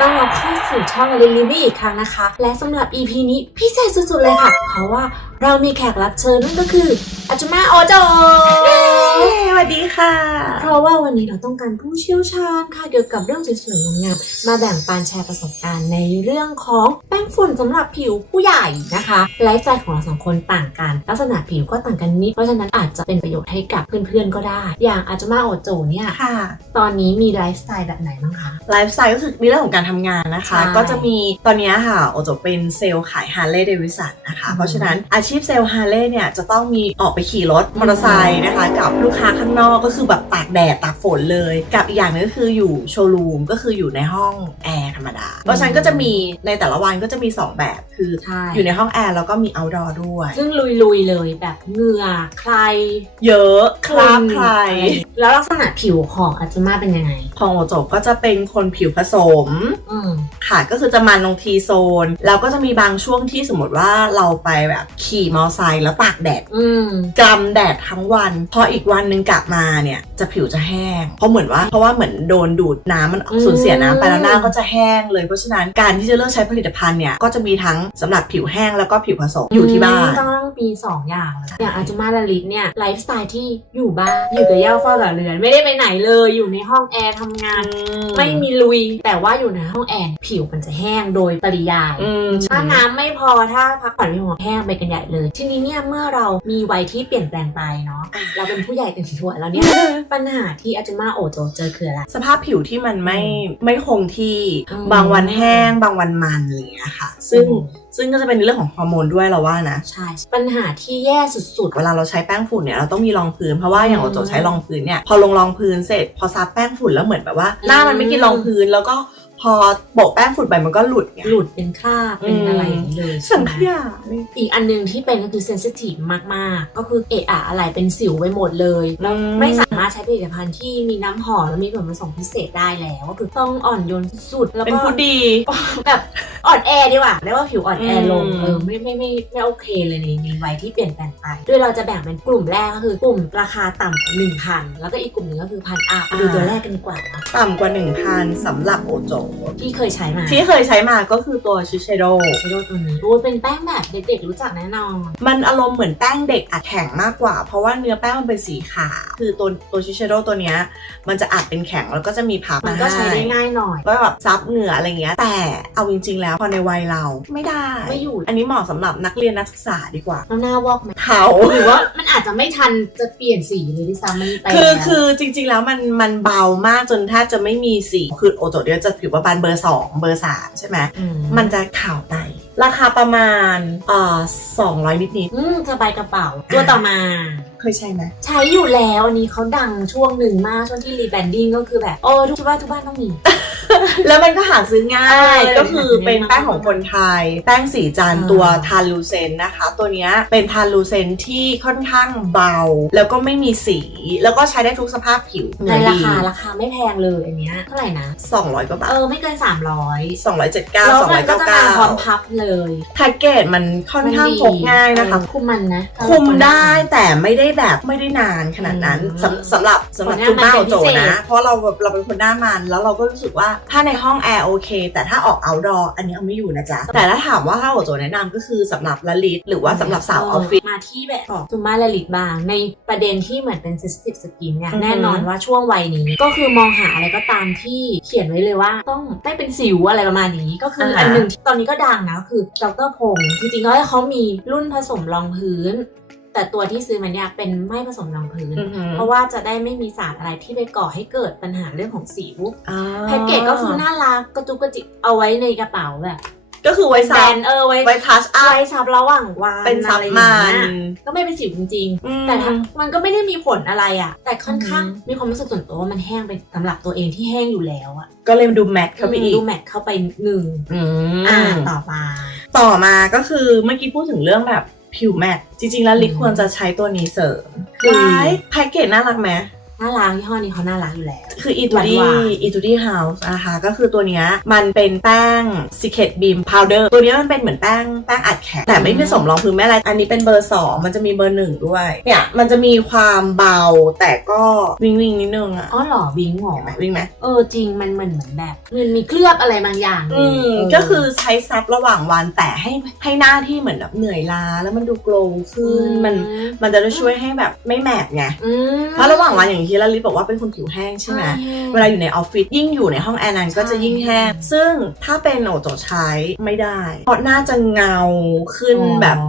ต้อนรับเข้าสู่ช่องลิลลี่อีกครั้งนะคะ และสำหรับ EP นี้พิเศษสุดๆเลยค่ะ เพราะว่าเรามีแขกรับเชิญนั่นก็คืออาจุมาโอโจ สวัสดีค่ะ เพราะว่าวันนี้เราต้องการผู้เชี่ยวชาญค่ะเกี่ยวกับเรื่องสวยๆงามๆมาแบ่งปันแชร์ประสบการณ์ในเรื่องของแป้งฝุ่นสำหรับผิวผู้ใหญ่นะคะไลฟ์สไตล์ของเราสองคนต่างกัน ลักษณะผิวก็ต่างกันนิดเพราะฉะนั้นอาจจะเป็นประโยชน์ให้กับเพื่อนๆก็ได้ อย่างอาจุมาโอโจเนี่ยค่ะ ตอนนี้มีไลฟ์สไตล์แบบไหนบ้างคะไลฟ์สไตล์ก็คือในเรื่องของการทำงานนะคะใช่ก็จะมีตอนเนี้ยค่ะโอจะเป็นเซลล์ขายฮาร์เลย์เดวิสันนะคะอืมเพราะฉะนั้นอาชีพเซลล์ฮาร์เลย์เนี่ยจะต้องมีออกไปขี่รถมอเตอร์ไซค์นะคะกับลูกค้าข้างนอกก็คือแบบตากแดดตากฝนเลย กับอีกอย่างหนึงก็คืออยู่โชว์รูมก็คืออยู่ในห้องแอร์ธรรมดา เพราะฉะนั้นก็จะมีในแต่ละวันก็จะมี 2 แบบคือใช่อยู่ในห้องแอร์แล้วก็มี outdoor ด้วย ซึ่งลุยๆเลยแบบเหงื่อใคร เยอะครับใคร แล้วลักษณะผิวของอาจุมาเป็นยังไง ของโอโจก็จะเป็นคนผิวผสมอืมค่ะก็คือจะมันลงทีโซน แล้วก็จะมีบางช่วงที่สมมติว่าเราไปแบบขี่มอไซค์แล้วตากแดดอืมกำแดดทั้งวันพออีกวันหนึงกลับมาเนี่ยจะผิวจะแห้ง เพราะเหมือนว่าเพราะว่าเหมือนโดนดูดน้ำมันอืมสูญเสียน้ำไปแล้วหน้าก็จะแห้งเลยเพราะฉะนั้นการที่จะเลือกใช้ผลิตภัณฑ์เนี่ยก็จะมีทั้งสำหรับผิวแห้งแล้วก็ผิวผสมอยู่ที่บ้าน ต้อง มีสองอย่างเลยอย่างอาจุมาและลิศเนี่ยไลฟ์สไตล์ที่อยู่บ้านอยู่กับเหย่าเฝ้ากับเรือน ไม่ได้ไปไหนเลยอยู่ในห้องแอร์ทำงาน ไม่มีลุย แต่ว่าอยู่ในห้องแอร์ผิวมันจะแห้งโดยปริยายอืมถ้าน้ำไม่พอถ้าพักผ่อนไม่พอแห้งไปกันใหญ่เลย ทีนี้เนี่ยเมื่อเรามีวัยที่เปลี่ยนแปลงไปเนาะเราเป็นผู้ใหญ่เต็มตัวแล้วเนี่ยปัญหาที่อาจุมาโอโจเจอคืออะไรสภาพผิวที่มันไม่ไม่คงที่อืมบางวันแห้งบางวันมันอะไรอย่างเงี้ยค่ะ ซึ่งอืมซึ่งก็จะเป็นในเรื่องของฮอร์โมนด้วยเราว่านะ ใช่ ปัญหาที่แย่สุดเวลาเราใช้แป้งฝุ่นเนี่ยเราต้องมีรองพื้นเพราะว่าอย่างอืมโอโจใช้รองพื้นเนี่ยพอลงรองพื้นเสร็จพอซับแป้งฝุ่นแล้วเหมือนแบบว่าอืมหน้ามันไม่กินรองพื้นแล้วก็ พอโปะแป้งฝุ่นไปมันก็หลุดไงๆหลุดเป็นคราบเป็นอะไรอย่างนี้เลยสังขใช่ไหมยาอีกอันหนึงที่เป็นก็คือเซนซิทีฟมากๆ ก็คือเอะอะอะไรเป็นสิวไปหมดเลยแล้วไม่สามารถใช้ผลิตภัณฑ์ที่มีน้ำหอมและมีส่วนผสมพิเศษได้แล้ว ก็คือต้องอ่อนโยนสุดๆแล้วเป็นก็ผู้ดีแบบอ่อนแอดีกว่าเรียกว่าผิวอ่อนแอลงอืมเออไม่ไม่ไม่ไม่โอเคเลยในในวัยที่เปลี่ยนแปลงไปโดยเราจะแบ่งเป็นกลุ่มแรกก็คือกลุ่มราคาต่ำกว่าหนึ่งพันแล้วก็อีกกลุ่มหนึ่งก็คือพันอัพดูตัวแรกกันดีกว่านะต่ำกว่า1,000สำหรับโอโจที่เคยใช้มาที่เคยใช้มาก็คือตัวชิเชโดใช้โดตัวนี้โอ้ยเป็นแป้งแบบเด็กๆรู้จักแน่นอน มันอารมณ์เหมือนแป้งเด็กอัดแข็งมากกว่า เพราะว่าเนื้อแป้งมันเป็นสีขาว คือตัวตัวชิเชโดตัวเนี้ยมันจะอัดเป็นแข็งแล้วก็จะมีพับมันมาก็ใช้ให้ได้ง่ายหน่อยก็แบบซับเหงื่ออะไรเงี้ย แต่เอาจริงๆแล้วพอในวัยเราไม่ได้ไม่อยู่ อันนี้เหมาะสำหรับนักเรียนนักศึกษาดีกว่าแล้วหน้าวอกไหมเขาหรือว่ามันอาจจะไม่ทันจะเปลี่ยนสีเลยด้วยซ้ำมันไปคือแล้วคือจริง ๆแล้วมันมันเบามากจนแทบจะไม่มีสีคือโอโจเดียวจะผิวประมาณเบอร์ 2 เบอร์ 3 ใช่ไหมอืมันจะขาวไป ราคาประมาณเอ่อสองร้อยนิดอืมสบายกระเป๋า ตัวต่อมาๆเคยใช้ไหมใช้อยู่แล้วอันนี้เขาดังช่วงหนึ่งมากช่วงที่รีแบรนดิ้งก็คือแบบโอ้ทุกบ้านทุกบ้านต้องมี แล้วมันก็หาซื้อง่าใช่ยก็คือเป็นแป้งของคนไทย แป้งสีจันทร์อ่าตัวทาลูเซนนะคะ ตัวเนี้ยเป็นทาลูเซนที่ค่อนข้างเบา แล้วก็ไม่มีสี แล้วก็ใช้ได้ทุกสภาพผิวในราคาราคาไม่แพงเลยอันเนี้ยเท่าไหร่นะสองร้อยกว่าบาเอทอไม่เกิน 300สองร้อยเจ็ดเก้าแล้วสองมัร้อนยก็เก้าจะเก้ามาพร้อมพับเลยแพ็กเกจมันค่อนข้างมัดีพกง่ายนะคะเออคุมมันนะ คุมได้แต่ไม่ได้แบบไม่ได้นานขนาดนั้นอืมสำสำหรับสำหรับคนหน้าจุ๊บบ้ามันเป็นโจพิเศษนะ เพราะเราแบบเราเป็นคนหน้ามันแล้วเราก็รู้สึกว่าถ้าในห้องแอร์โอเค แต่ถ้าออก outdoor อันนี้เอาไม่อยู่นะจ๊ะ แต่ถ้าถามว่าถ้าโอโจแนะนำก็คือสำหรับละลิตหรือว่าสำหรับสาวออฟฟิศมาที่แบบของซูมาและลิดบาง ในประเด็นที่เหมือนเป็น sensitive skin เนี่ยอือฮึแน่นอนว่าช่วงวัยนี้ ก็คือมองหาอะไรก็ตามที่เขียนไว้เลยว่าต้องไม่เป็นสิวอะไรประมาณนี้ก็คืออาอันหนึ่งที่ตอนนี้ก็ดังนะก็คือดรพงศ์จริงๆเขาเขามีรุ่นผสมรองพื้น แต่ตัวที่ซื้อมันเนี่ยเป็นไม่ผสมรองพื้น อือหือ เพราะว่าจะได้ไม่มีสารอะไรที่ไปก่อให้เกิดปัญหาเรื่องของสิวอ่าแพ็กเกจก็คือน่ารักกระจุกกระจิกเอาไว้ในกระเป๋าแบบก็คือไว้แบซัรบนด์เออไว้ไว้ทัชอัพไว้ซับระหว่างวันเป็นซับอะไรอย่างมัเงี้นยก็ไม่เป็นสิวจริง อืม ๆ แต่ถ้ามันก็ไม่ได้มีผลอะไรอะ แต่ค่อนข้างอือหือ มีความรู้สึกส่วนตัวว่ามันแห้งไปสำหรับตัวเองที่แห้งอยู่แล้วอะก็เลยดูแมทเข้าไปอีกดูแมทเข้าไปหนึ่งอืม อ่าต่อมา ต่อมาก็คือเมื่อกี้พูดถึงเรื่องแบบ ผิวแมทจริงๆ แล้วลิอืมควรจะใช้ตัวนี้เสริมคือว้ายแพ็กเกจน่ารักไหม น่ารักยี่ห้อนี้เขาน่ารักอยู่แล้ว คือ e t u d y หวาน e t u d y House นะคะก็คือตัวเนี้ยมันเป็นแป้ง Secret Beam Powder ตัวเนี้ยมันเป็นเหมือนแป้งแป้งอัดแข็งแต่ไม่ผสมรองพื้นแม่อะไร อันนี้เป็นเบอร์ 2 มันจะมีเบอร์ 1 ด้วย เนี่ยมันจะมีความเบาแต่ก็วิงวิงนิดนึงอะอ๋อเหรอวิงเหรอเห็นไหมวิ่งไหมเออจริงมันเหมือนเหมือนแบบมันมีเคลือบอะไรบางอย่าง อืมเก็คือใช้ซับระหว่างวันแต่ให้ให้หน้าที่เหมือนแบบเหนื่อยล้าแล้วมันดูโกลว์ขึ้นมันมันจะได้ช่วยให้แบบไม่แมทไงอืมเพราะระหว่างวันอย่างที่ลลิบอกว่าเป็นคนผิวแห้งใช่ไหมเวลาอยู่ในออฟฟิศยิ่งอยู่ในห้องแอร์นั้นก็จะยิ่งแห้ง ซึ่งถ้าเป็นโอโจใช้ไม่ได้เพราะหน้าจะเงาขึ้นแบบอ๋อ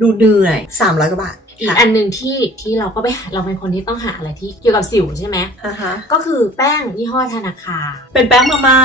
ดูเหนื่อย300กว่าบาท อีกค่ะอันหนึ่งที่ที่เราก็ไปหาเราเป็นคนที่ต้องหาอะไรที่เกี่ยวกับสิวใช่ไหมอ่าฮะก็คือแป้งยี่ห้อธนาคาร เป็นแป้งมาม่า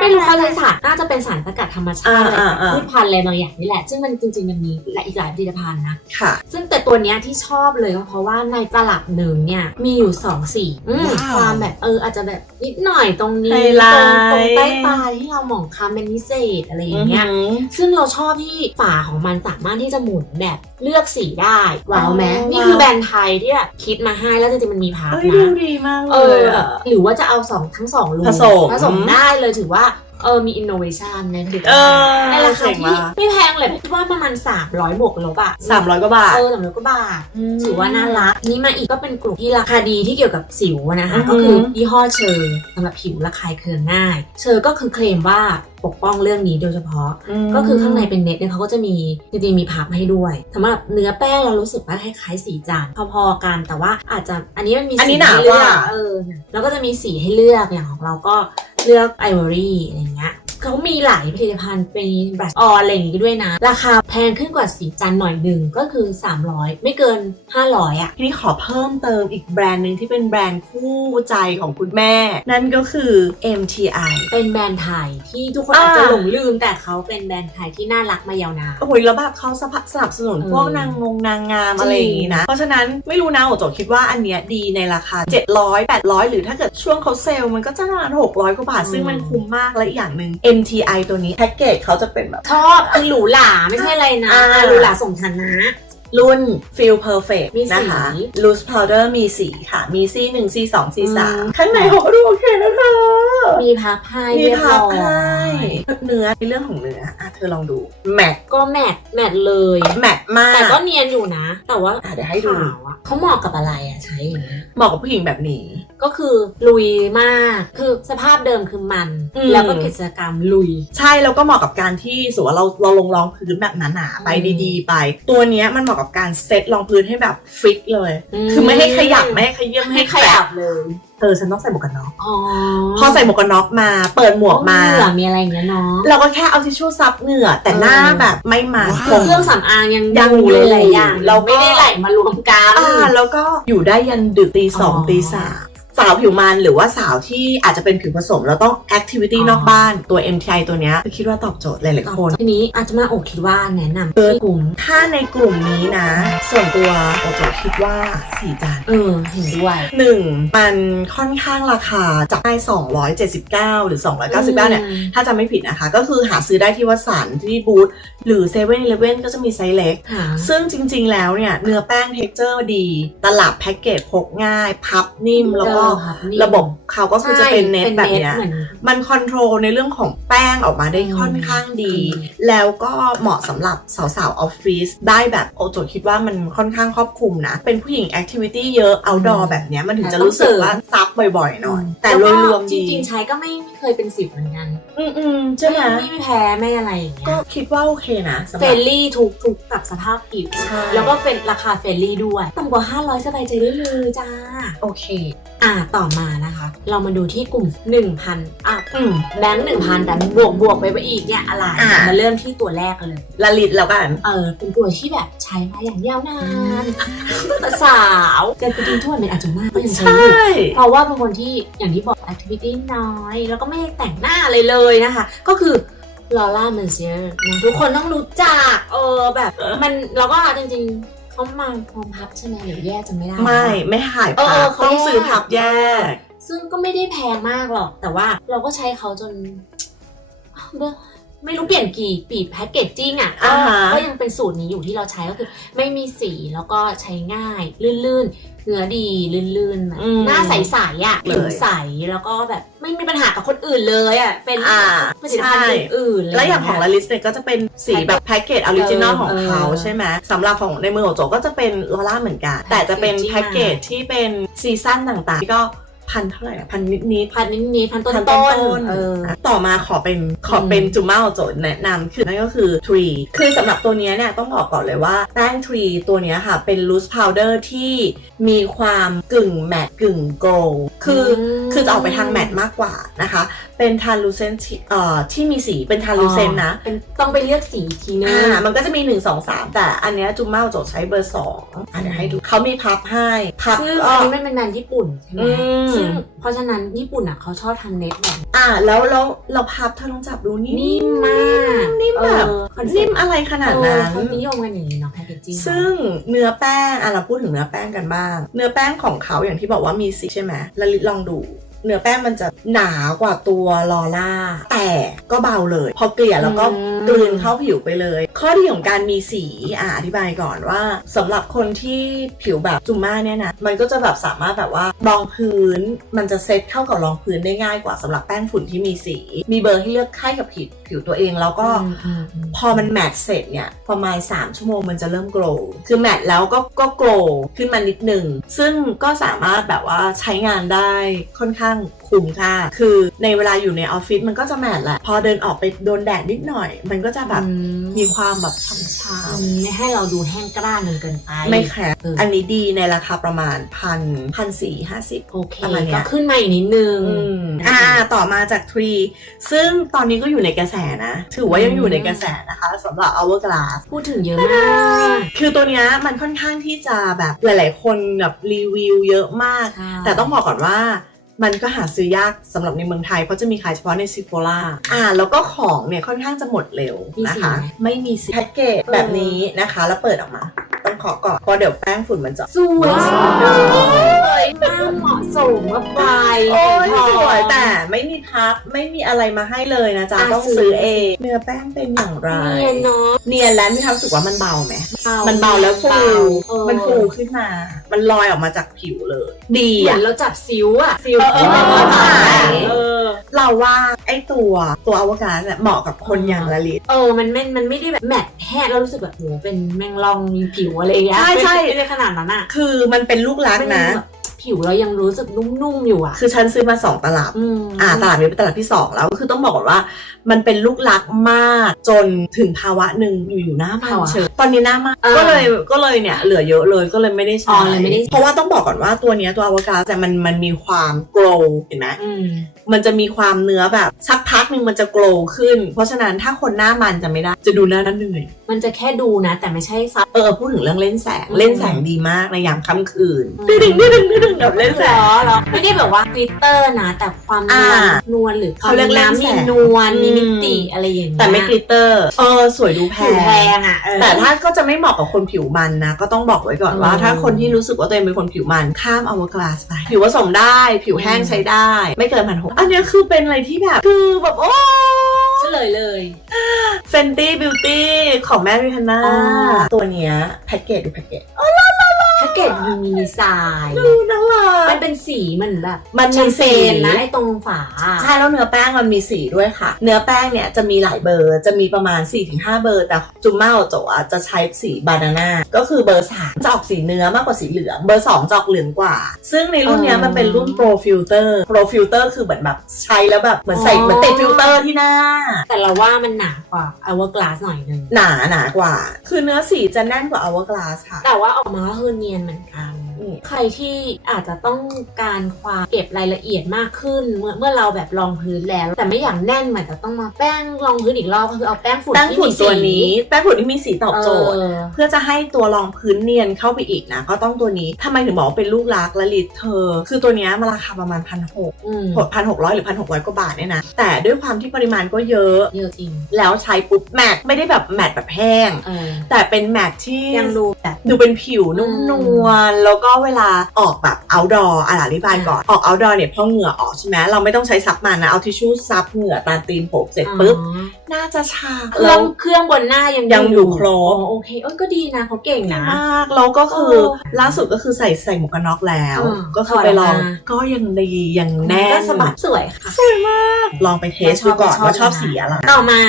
ไม่รู้เขาใช้สารน่าจะเป็นสารสกัดธรรมชาติอะไรอ่าอ่าอ่า พืชพันธุ์อะไรบางอย่างนี่แหละ ซึ่งมันจริง ๆ มันมีและอีกหลายผลิตภัณฑ์นะ ค่ะ ซึ่งแต่ตัวเนี้ยที่ชอบเลยก็เพราะว่าในตลับหนึ่งเนี่ยมีอยู่สองสีอืมว้าวความแบบเอออาจจะแบบนิดหน่อยตรงนี้ไฮไลตรงท์ ตรงใต้ตาที่เราหมองคล้ำเป็นพิเศษอะไรอย่างเงี้ยอือหือซึ่งเราชอบที่ฝาของมันสามารถที่จะหมุนแบบเลือกสีได้ว้าวไหมอ๋อนี่คือแบรนด์ไทยที่แบบคิดมาให้แล้วจริงๆมันมีพาร์ทเอ้ยนะดูดีมากเอเลอยอะ หรือว่าจะเอาสองทั้งสองรูผสมผสมได้เลยถือว่า เออมีอินโนเวชันในผลิตเอภัณฑ์อในราคาเจ๋งที่มากไม่แพงเลยคิดว่าประมาณ 300บวกลบอะสามร้อยกว่าบาท เออสามร้อยกว่าบาท ถือว่าน่ารักนี่มาอีกก็เป็นกลุ่มที่ราคาดีที่เกี่ยวกับสิวนะคะ อือหือ ก็คือยี่ห้อเชอร์สำหรับผิวระคายเคืองง่าย เชอร์ก็คือเคลมว่าปกป้องเรื่องนี้โดยเฉพาะ ม ก็คือข้างในเป็นเน็ตเนี่ยเขาก็จะมีจริงๆมีพับให้ด้วยสำหรับเนื้อแป้งเรารู้สึกว่าคล้ายๆสีจานพอๆกันแต่ว่าอาจจะอันนี้มันมีอันนี้สีหนาให้เลืกอว่ากเออแล้วก็จะมีสีให้เลือกอย่างของเราก็ เลือกไอวอรี่อะไรเงี้ย เขามีหลายผลิตภัณฑ์เป็นบรัชออนอะไรอย่างงี้ด้วยนะ ราคาแพงขึ้นกว่าสีจันหน่อยหนึ่งก็คือ 300 ไม่เกิน 500อะทีนี้ขอเพิ่มเติมอีกแบรนด์หนึ่งที่เป็นแบรนด์คู่ใจของคุณแม่ นั่นก็คือ MTI เป็นแบรนด์ไทยที่ทุกคนอ่าอาจจะหลงลืมแต่เขาเป็นแบรนด์ไทยที่น่ารักมายาวนานโอ้ยแล้วแบบเขาสนับสนับสนุนเออพวกนางงงนางงามจริงอะไรอย่างงี้นะ เพราะฉะนั้นไม่รู้นะโอโจคิดว่าอันเนี้ยดีในราคา 700 800 หรือถ้าเกิดช่วงเขาเซลล์มันก็จะประมาณ600กว่าบาทซึ่งมันคุ้มมากและอีกอย่างหนึ่ง MTI ตัวนี้แพ็กเกจเขาจะเป็นแบบ ชอบคือหรูหราไม่ใช่อะไรนะอ่าอ่าหรูหราส่งฐานะ รุ่น Feel Perfect มีสีนะคะ Loose Powder มีสีค่ะ มีซี่1ซี่2ซี่อืม3ข้างในเขาก็ดูโอเคนะคะมีพับให้มีเรียบพัร้บอย ให้เนื้อในเรื่องของเนื้ออะเธอลองดู แมทก็แมทแมทเลย แมทมากแต่ก็เนียนอยู่นะ แต่ว่าอะเดี๋ยวให้ดู ขาวอะเขาเหมาะกับอะไรอะใช้อย่างเงี้ย เหมาะกับผู้หญิงแบบนี้ ก็คือลุยมาก คือสภาพเดิมคือมัน อืม แล้วก็กิจกรรมลุย ใช่แล้วก็เหมาะกับการที่สมมติว่าเราเราลงรองพื้นแบบหนาๆไปอืม ดีๆ ไป ตัวเนี้ยมันเหมาะกับการเซตรองพื้นให้แบบฟิกเลย คือไม่ให้ขยับไม่ให้ขยื่นไม่ให้ให้ขแขยัยับบเลยเออฉันต้องใส่หมวกกันน็อกอ๋อพอใส่หมวกกันน็อกมาเปิดหมวกมาเหงื่อมีอะไรอย่างเงี้ยเนาะเราก็แค่เอาทิชชู่ซับเหงื่อแต่หน้าเออแบบไม่มันคือเครื่องสำอางยังยังอยู่อยู่หลายๆอย่าง เราก็ไม่ได้ไหลมารวมกันอ่าแล้วก็อยู่ได้ยันดึกตีสองอ๋อตีสาม สาวผิวมันหรือว่าสาวที่อาจจะเป็นผิวผสมแล้วต้องแอคทิวิตี้อ๋อนอกบ้านตัว MTI ตัวเนี้ยคิดว่าตอบโจทย์หลายๆคนทีนี้อาจจะมาอกคิดว่าแนะนำที่กลุ่มถ้าในกลุ่มนี้นะ ส่วนตัวโอโจคิดว่าสีจานเออเห็นด้วยหนึ่งมันค่อนข้างราคาจากได้279 หรือ 299เนี่ยถ้าจำไม่ผิดนะคะ ก็คือหาซื้อได้ที่วัสันที่บูธหรือเซเว่นอีเลฟเว่นก็จะมีไซส์เล็กค่ะซึ่งจริงๆแล้วเนี่ย เนื้อแป้งเท็กเจอร์ดี ตลับแพ็กเกจพกง่าย พับนิ่ม แล้วก็เจอครับนี่ระบบเขาก็คือจะเป็นเน็ตแบบเนี้ยหมือนมันคอนโทรลในเรื่องของแป้งออกมาได้อืมค่อนข้างดีอืมแล้วก็เหมาะสำหรับสาวๆออฟฟิศได้แบบโอโจคิดว่ามันค่อนข้างครอบคลุมนะ เป็นผู้หญิงแอคทิวิตี้เยอะเอาดอแบบเนี้ยมันถึงจะรู้สึกว่าซับบ่อยๆหน่อย แต่โดยรวมจดีริงๆใช้ก็ไม่ไม่เคยเป็นสิวเหมือนกัน อืมๆใช่ไหมไม่ไม่แพ้ไม่อะไรอย่างเงี้ก็ยคิดว่าโอเคนะสำหเฟรับรนลี่ทุกทุกกับสภาพผิว ใช่ แล้วก็เฟรนราคาเฟรนลี่ด้วย ต่ำกว่า 500 สบายใจได้เลยจ้า โอเค อ่าต่อมานะคะ เรามาดูที่กลุ่ม 1,000อะอืมแบงค์1,000แต่บวกบวกไปไปอีกเนี่ยอะไรอะ มาเริ่มที่ตัวแรกกันเลย ละลิตแล้วกัน เออเป็นตัวที่แบบใช้มาอย่างยาวนานแต่สาวแต่จริงๆทั่วเป็นอาจจะมากก็ยังใช้ใช่อยู่ เพราะว่าเป็นคนที่อย่างที่บอก activity น้อย แล้วก็ไม่ได้แต่งหน้าอะไรเลยนะคะ ก็คือ ลอร่าเมนเซียร์นะทุกคนต้องรู้จัก เออแบบ มันแล้วก็จริงๆเขามาพร้อมพับใช่ไหมหรือแยกจะไม่ได้ไม่ไม่หายเอพัอบเขาต้องซื้อแยกพับแยก ซึ่งก็ไม่ได้แพงมากหรอก แต่ว่าเราก็ใช้เขาจนเบื้องไม่รู้เปลี่ยนกี่ปีแพ็กเกจจิ้งอะก็อ่าฮะ ก็ยังเป็นสูตรนี้อยู่ที่เราใช้ก็คือ ไม่มีสีแล้วก็ใช้ง่าย ลื่นๆ เนื้อดีลื่นๆแบบอืมหน้าใสๆอะเลยผิวใสแล้วก็แบบไม่มีปัญหากับคนอื่นเลยอะเป็นอ่าผลิตภัณฑ์ใช่ อื่นๆแล้วอย่างของลาลิสเนี่ยก็จะเป็นสีแบบแพ็กเกจออริจินอลเออของเขาเออใช่ไหมสำหรับของในมือของโจก็จะเป็นลอร่าเหมือนกัน แต่จะเป็น Packaging แพ็กเกจที่เป็นซีซั่นต่างๆ ที่ก็ พันเท่าไหร่นะพันนิดๆพันนิดๆพันต้นพันต้ต้นนๆเออต่อมาขอเป็นขอเป็นอืมจูมาโจแนะนำคือนั่นก็คือ Tree คือสำหรับตัวเนี้ยเนี่ยต้องบอกก่อนเลยว่าแป้ง Tree ตัวเนี้ยค่ะ เป็น loose powder ที่มีความกึ่งแมตต์กึ่งโกลคืออมคือจะออกไปทางแมตต์มากกว่านะคะ เป็น translucent ที่เอ่อที่มีสีเป็น translucent นะเป็นต้องไปเลือกสีอีกทีนึงอ่ามันก็จะมี 1 2 3 แต่อันเนี้ยจูมาโจใช้เบอร์2อะเดี๋ยวให้ดูเขามีพับให้พับซึ่งก็อันนี้มันเป็นแบรนด์ญี่ปุ่นใช่ไหมอืมซึ่งเพราะฉะนั้นญี่ปุ่นอะเขาชอบทำเน็ตแบบอ่าแล้วแล้วเราพับเธอลองจับดูนิ่นิ่มมากนิ่มแบบเออคอนเซ็นิ่ปมต์อะไรขนาดเอนั้อนเขานิยมกันอย่างนี้เนาะแพคเกจจิ้งซึ่งเนื้อแป้งอะเราพูดถึงเนื้อแป้งกันบ้าง เนื้อแป้งของเขาอย่างที่บอกว่ามีสีใช่ไหมแล้วลิศลองดู เนื้อแป้งมันจะหนากว่าตัวลอล่า แต่ก็เบาเลย พอเกลี่ยแล้วก็กลืนเข้าผิวไปเลย ข้อดีของการมีสีอะอธิบายก่อนว่าสำหรับคนที่ผิวแบบจุมม่าเนี่ยนะมันก็จะแบบสามารถแบบว่ารองพื้นมันจะเซตเข้ากับรองพื้นได้ง่ายกว่าสำหรับแป้งฝุ่นที่มีสี มีเบอร์ให้เลือกให้กับผิว ผิวตัวเองแล้วก็อืมอืมอืมพอมันแมทเสร็จเนี่ยประมาณ 3 ชั่วโมงมันจะเริ่มโกลว์คือแมทแล้วก็ก็โกลว์ขึ้นมานิดหนึ่งซึ่งก็สามารถแบบว่าใช้งานได้ค่อนข้าง คุ้มค่า คือในเวลาอยู่ในออฟฟิศมันก็จะแมทแหละ พอเดินออกไปโดนแดดนิดหน่อย มันก็จะแบบอืมมีความแบบช้ำอืมไม่ให้เราดูแห้งกร้านจนเกินไปๆไม่แคร์เอออัอันนี้ดีในราคาประมาณพันพันสี่ห้าสิบโอเคประมาณเนี้ก็ยขึ้นมาอีกนิดนึงอืมอ่าต่อมาจากทรีซึ่งตอนนี้ก็อยู่ในกระแสนะ ถือว่ายังอยู่ในกระแสนะคะสำหรับ Hourglass พูดถึงเยอะมากคือตัวเนี้ยมันค่อนข้างที่จะแบบหลาย ๆ คนแบบรีวิวเยอะมากใช่แต่ต้องบอกก่อนว่า มันก็หาซื้อยากสำหรับในเมืองไทย เพราะจะมีขายเฉพาะในซิโฟล่าอ่า แล้วก็ของเนี่ยค่อนข้างจะหมดเร็วมีนะสีคะไหมไม่มีสีแพ็กเกจแบบนี้นะคะ แล้วเปิดออกมาต้อง ขอก่อนเพราะเดี๋ยวแป้งฝุ่นมันจะสวยว้าวสวยมากเหมาะสมกับไปโอ้ยพอสวยแต่ไม่มีพับไม่มีอะไรมาให้เลยนะจ๊ะอะต้องซื้อซื้อเองเนื้อแป้งเป็นอย่างไรเนียนเนาะเนียนแล้วมีความรู้สึกว่ามันเบาไหมเบามันเบาแล้วฟูเบาเออมันฟูขึ้นมา มันลอยออกมาจากผิวเลย ดีเหมืออะนเราจับซิวอะซิวเออ เออเออหายเออเราว่าไอ้ตัวตัวอวกาศเนี่ยเหมาะกับคนอย่างละลิต เออมันไม่มันไม่ได้แบบแมทแห้งแล้วรู้สึกแบบโหเป็นแมงลองมีผิวอะไรอย่างเงี้ยใช่ใช่ ไม่ได้ขนาดนั้นอะคือมันเป็นลูกรักมันยันะงแบบผิวเรายังรู้สึกนุ่มๆอยู่อะคือฉันซื้อมาสองตลับอืมอ่าตลาดนี้เป็นตลาดที่2แล้วก็คือต้องบอกก่อนว่า มันเป็นลูกรักมากจนถึงภาวะหนึ่งอยู่ๆหน้ามันภาวะเฉยตอนนี้หน้ามันอ่าก็เลยก็เลยเนี่ยเหลือเยอะเลยก็เลยไม่ได้อ๋ใช้อเลยไม่ได้เพราะว่าต้องบอกก่อนว่าตัวเนี้ยตัวอวกาศแต่มันมันมีความโกลเห็นไหมอืมมันจะมีความเนื้อแบบสักพักหนึ่งมันจะโกลขึ้น เพราะฉะนั้นถ้าคนหน้ามันจะไม่ได้จะดูหน้าเหนื่อยมันจะแค่ดูนะ แต่ไม่ใช่ซับเออพูดถึงเรื่องเล่นแสงอืมเล่นแสงดีมากในยามค่ำคืนอืมดึงดึงดึงดึงดึงแบบเล่นแสเหรงอเหรอไม่ได้แบบว่ากลิตเตอร์นะแต่ความนวลอ่านวลหรือความเขาเรียกเล่นน้ำแสมีงนวลอืมมีมิติอะไรอย่างเงี้ยแต่ไม่กลิตเตอร์เออสวยดูแพผิวแพงงอะเออแต่ถ้าก็จะไม่เหมาะกับคนผิวมันนะ ก็ต้องบอกไว้ก่อนว่าอืมถ้าคนที่รู้สึกว่าตัวเองเป็นคนผิวมันข้ามอวกาศไป ผิวผสมได้ผิวแห้งอืมใช้ได้ ไม่เกินพันหกอันเนี้ยคือเป็นอะไรที่แบบ คือแบบโอ้เฉลยเลย เฟนตี้บิวตี้ของแม่ริฮาน่าอ่าตัวเนี้ยแพ็กเกจดูแพ็กเกจแพ็ กเกจมีมินิไซน์ดูน่ารัมันกเป็นสีเหมือนแบบมันมีแชเปสีญนะไอ้ตรงฝา ใช่แล้วเนื้อแป้งมันมีสีด้วยค่ะ เนื้อแป้งเนี่ยจะมีหลายเบอร์จะมีประมาณ 4-5 เบอร์ แต่จุมม่าโอโจะอะจะใช้สีบานาน่าก็คือเบอร์3จะออกสีเนื้อมากกว่าสีเหลือง เบอร์2จะออกเหลืองกว่า ซึ่งในรุ่นเนี้ยมันเป็นรุ่นโปรฟิลเตอร์โปรฟิลเตอร์คือเหมือนแบบใช้แล้วแบบเหมือนใส่เหมือนติดฟิลเตอร์ที่หน้า แต่เราว่ามันหนากว่า Hourglass หน่อยนึงหนาหนากว่า คือเนื้อสีจะแน่นกว่า Hourglass ค่ะ แต่ว่าออกมาก็คือเนียนเหมือน กันอืม ใครที่อาจจะต้องการความเก็บรายละเอียดมากขึ้น เมื่อเมื่อเราแบบรองพื้นแล้ว แต่ไม่อยากแน่นเหมือนจะต้องมาแป้งรองพื้นอีกรอบก็คือเอาแป้งฝุ่นแป้งที่ฝุ่นมีสีตัวนี้แป้งฝุ่นที่มีสีตอบโจทย์ เออ เพื่อจะให้ตัวรองพื้นเนียนเข้าไปอีกนะ ก็ต้องตัวนี้ทำไมถึงบอกว่าเป็นลูกรักและลิตเธอ คือตัวเนี้ยมันราคาประมาณพันหกอืมพันหกร้อยหรือพันหกร้อยกว่าบาทเนี่ยนะ แต่ด้วยความที่ปริมาณก็เยอะ เยอะจริงแล้วใช้ปุ๊บแมทไม่ได้แบบแมทแบบแห้ง เออแต่เป็นแมทที่ยังดูแบบ ดูเป็นผิวนุ่มนวลแล้วก็ก็เวลาออกแบบ outdoor อะอธิบายก่อนออก outdoor เนี่ยพอเหงื่อออกใช่ไหมเราไม่ต้องใช้ซับมันนะเอาทิชชู่ซับเหงื่อตามตีนผมเสร็จปุ๊บอ๋อน่าจะชาเครื่องเครื่องบนหน้ายังยังอยู่ครบอ๋อโอเคเอ้ยก็ดีนะเขาเก่งนะมากแล้วก็คือเออล่าสุดก็คือใส่ใส่หมวกกันน็อกแล้วอืมก็คือไปลองถอดออกมาก็ยังดียังแน่นก็สะบัดสวยค่ะลองไปเทสดูก่อนชอบว่าชอบชอบสีอะไรต่อมา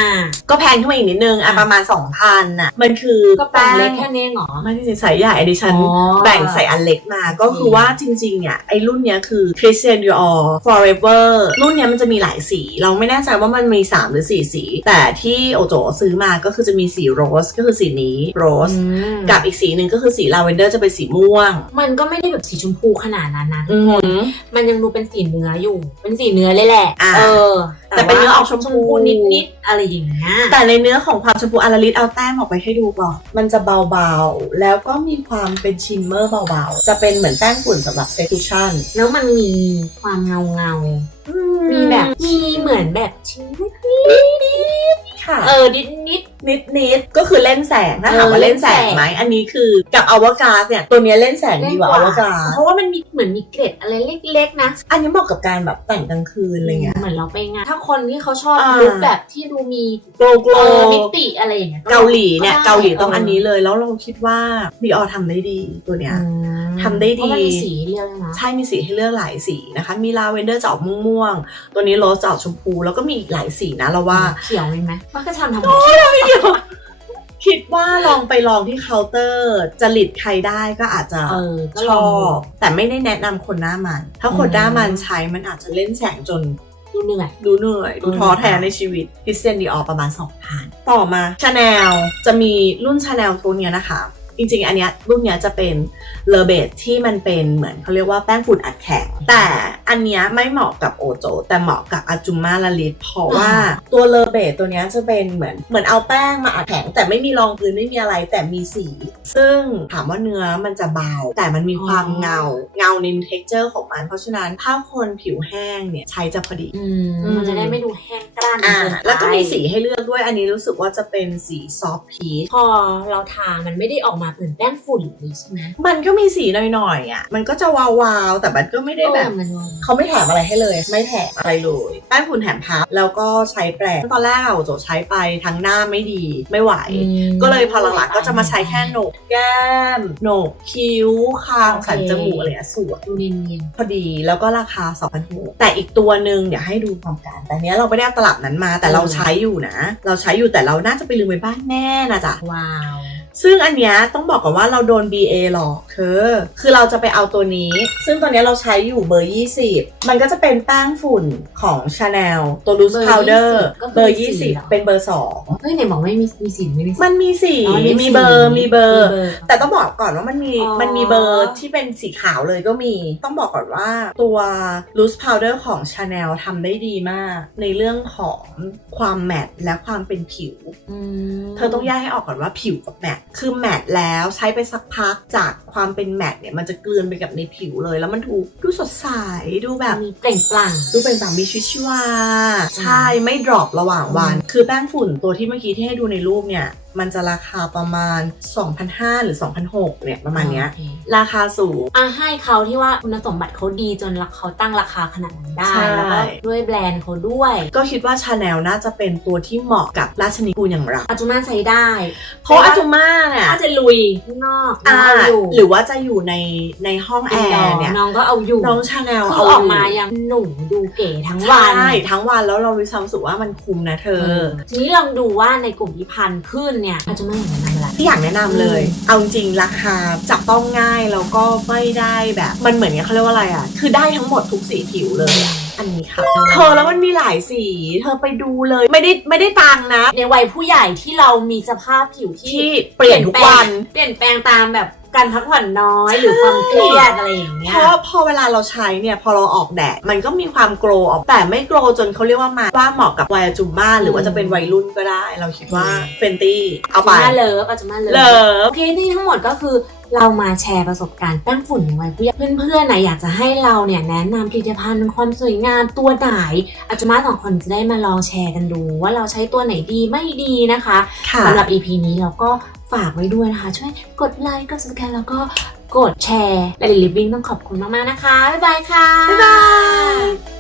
ก็แพงขึ้นมาอีกนิดนึงอะอะประมาณ2,000น่ะมันคือก็แปลงเล็กแค่นี้เหรอไม่จริงๆใส่ใหญ่ดิฉันอ๋อแบ่งใส่อันเล็กมาก็คือว่าจริงๆเนี่ยไอ้รุ่นเนี้ยคือ Christian Dior Forever รุ่นเนี้ยมันจะมีหลายสี เราไม่แน่ใจว่ามันมี 3 หรือ 4 สี แต่ที่โอโจซื้อมาก็คือจะมีสีโรสก็คือสีนี้โรสอืมกับอีกสีหนึ่งก็คือสีลาเวนเดอร์จะเป็นสีม่วง มันก็ไม่ได้แบบสีชมพูขนาดนั้นนะอือหือมันยังดูเป็นสีเนื้ออยู่ เป็นสีเนื้อเลยแหละอะเออแต่เป็นเนื้อออกชมพูนิดๆอะไรอย่างเงี้ยแต่ในเนื้อของความชมพูอาราลิสเอาแต้มออกไปให้ดูก่อนมันจะเบาๆ แล้วก็มีความเป็นชิมเมอร์เบาๆ จะเป็นเหมือนแป้งฝุ่นสำหรับเซคูชั่นแล้วมันมีความเงาเงาๆมีแบบมีเหมือนแบบชิ้นเล็ก ค่ะๆเออนิดนิดนิดนิดๆก็คือเล่นแสงถ้าเออถามว่าเล่นแสงเล่นแสงไหมอันนี้คือกับอวกาศเนี่ยตัวเนี้ยเล่นแสงๆดีกว่าอวกาศเพราะว่ามันมีเหมือนมีเกล็ดอะไรเล็กๆนะ อันนี้เหมาะกับการแบบแต่งกลางคืนอะไรเงี้ยเหมือนเราไปงานถ้าคนที่เขาชอบอ่าลุคแบบที่ดูมีโกลโกลเออมิติอะไรอย่างเงี้ยเกาหลีเนี่ยได้เกาหลีต้องเอออัอันนี้เลยแล้วเราคิดว่าดีออทำได้ดีตัวเนี้ยอืมทำได้ดีเพราะมันมีสีเรียกเลยนะใช่มีสีให้เลือกหลายสีนะคะ มีลาเวนเดอร์จะออกม่วงๆตัวนี้โรสจะออกชมพู แล้วก็มีอีกหลายสีนะเราว่าเขียวมีไหมมันก็ทำทำไมคิดว่าลองไปลองที่เคาน์เตอร์จริตใครได้ก็อาจจะเออก็ชลอองดูบแต่ไม่ได้แนะนำคนหน้ามัน ถ้าคนอืมหน้ามันใช้มันอาจจะเล่นแสงจน ดูเหนื่อย ดูเหนื่อยดูอืมท้อแท้ในชีวิตพิเศษดีออประมาณ 2,000 ต่อมาชาแนลจะมีรุ่นชาแนลตัวเนี้ยนะคะ จริงๆ อันเนี้ยรุ่นเนี้ยจะเป็นเลเบสที่มันเป็นเหมือนเขาเรียกว่าแป้งฝุ่นอัดแข็ง แต่อันเนี้ยไม่เหมาะกับโอโจ แต่เหมาะกับอาจุมมาลาลิสเพราะว่าตัวเลเบสตัวเนี้ยจะเป็นเหมือนเหมือนเอาแป้งมาอัดแข็ง แต่ไม่มีรองพื้นไม่มีอะไรแต่มีสี ซึ่งถามว่าเนื้อมันจะเบา แต่มันมีความอ๋อเงาเงาในเท็กเจอร์ของมัน เพราะฉะนั้นถ้าคนผิวแห้งเนี่ยใช้จะพอดีอืมมันจะได้ไม่ดูแห้งกร้านอ่าเนไปแล้วก็มีสีให้เลือกด้วยอันนี้รู้สึกว่าจะเป็นสีซอฟต์พีชพอเราทามันไม่ได้ออกมาเหมือนแป้งฝุ่นเลยใช่ไหมมันก็มีสีหน่อยๆอะ มันก็จะวาวๆ แต่มันก็ไม่ได้แบบเออมันงงเขาไม่แถมอะไรให้เลย ไม่แถมอะไรเลย แป้งฝุ่นแถมพับ แล้วก็ใช้แปรงตอนแรกอะโจใช้ไปทั้งหน้าไม่ดี ไม่ไหว ก็เลยพอหลังๆก็จะมาใช้แค่โหนกแก้มโหนกคิ้วคางโอเคสันจมูกอะไรอะสวยดูเนียนพอดีแล้วก็ราคา2 0 0 6แต่อีกตัวหนึ่งเดี๋ยวให้ดูพร้อมกันแต่เนี้ยเราไม่ได้เอาตลับนั้นมาแต่เราใช้อยู่นะ เราใช้อยู่แต่เราน่าจะไปลืมไว้บ้านแน่นะจ๊ะๆว้าว ซึ่งอันเนี้ยต้องบอกก่อนว่าเราโดน BA หลอกเธอคือเราจะไปเอาตัวนี้ ซึ่งตัวเนี้ยเราใช้อยู่เบอร์ 20 มันก็จะเป็นแป้งฝุ่นของ Chanel ตัว loose เบอร์ powder 20ก็คือเบอร์ สีเหรอ 20 เป็นเบอร์เฮ้ยไหนบอกไม่มีมีสีไม่มี2สี มันมีสีอ๋อมีเบอร์มีเบอร์ มีแต่ต้องบอกก่อนว่ามันมีอ๋อ มันมีเบอร์ที่เป็นสีขาวเลยก็มี ต้องบอกก่อนว่าตัว loose powder ของ Chanel ทำได้ดีมาก ในเรื่องของความแมตต์และความเป็นผิว อืมเธอต้องแยกให้ออกก่อนว่าผิวกับแมตต์คือแมตต์แล้วใช้ไปสักพักจากความเป็นแมตต์เนี่ยมันจะกลืนไปกับในผิวเลย แล้วมันดูดูสดใสดูแบบมีเปล่งปลั่งดูเป็นแบบมีชีวิตชีวาใช่ไม่ดรอประหว่างวันอืมคือแป้งฝุ่นตัวที่เมื่อกี้ที่ให้ดูในรูปเนี่ยมันจะราคาประมาณ 2,500 หรือ 2,600เนี่ยประมาณเนี้ยโอเค ราคาสูง อะให้เขาที่ว่าคุณสมบัติเขาดีจนเขาตั้งราคาขนาดนั้นได้ ใช่ แล้วก็ด้วยแบรนด์เขาด้วย ก็คิดว่าชาแนลน่าจะเป็นตัวที่เหมาะกับราชนิกูลอย่างเราปัจจุบันใช้ได้เพราะอาจุม่าเนี่ยถ้าจะลุยข้างนอกน้อ่าองเอาอยู่หรือว่าจะอยู่ในในห้องแอร์เนี่ยน้องก็เอาอยู่น้องชาแนลคือเอาออกยู่มายังหนุ่มดูเก๋ทั้งวันใช่ทั้งวันแล้วเรารู้ความรู้สึกว่ามันคุ้มนะเธเอออ ทีนี้ลองดูว่าในกลุ่มที่พันขึ้นเนี่ยอาจจะไม่อย่างนั้นแหละ ที่อยากแนะนำเลยอืมเอาจริงๆราคาจับต้องง่ายแล้วก็ไม่ได้แบบ มันเหมือนกับเขาเรียกว่าอะไรอะ คือได้ทั้งหมดทุกสีผิวเลยอะอันนี้ค่ะ เธอแล้วมันมีหลายสี เธอไปดูเลย ไม่ได้ไม่ได้ตังค์นะ ในวัยผู้ใหญ่ที่เรามีสภาพผิวที่ที่เปลี่ยนทุกวัน เปลี่ยนแปลงตามแบบการพักผ่อนน้อยหรือความเครียดอะไรอย่างเงี้เพยราะพอเวลาเราใช้เนี่ยพอเราออกแดดมันก็มีความโกรออกแต่ไม่โกรจนเขาเรียกว่ามาว่าเหมาะกับวัยจุมบ้าหรือว่าจะเป็นวัยรุ่นก็ได้ เราคิดว่าเฟนตี้เอาไปอาจจะมาเลิฟอาจจะมาเลิฟเลิฟโอเคนี่ทั้งหมดก็คือเรามาแชร์ประสบการณ์แป้งฝุ่นในวัยผู้ใหญ่เพื่อนๆนะอยากจะให้เราเนี่ยแนะนำผลิตภัณฑ์ความสวยงามตัวไหนอาจจะมาสองคนจะได้มาลองแชร์กันดู ว่าเราใช้ตัวไหนดีไม่ดีนะคะค่ะสำหรับ EP นี้เราก็ ฝากไว้ด้วยนะคะ ช่วยกดไลค์กด subscribe แล้วก็กดแชร์และลิฟวิ่งต้องขอบคุณมาก ๆ นะคะ บ๊ายบายค่ะ บ๊ายบาย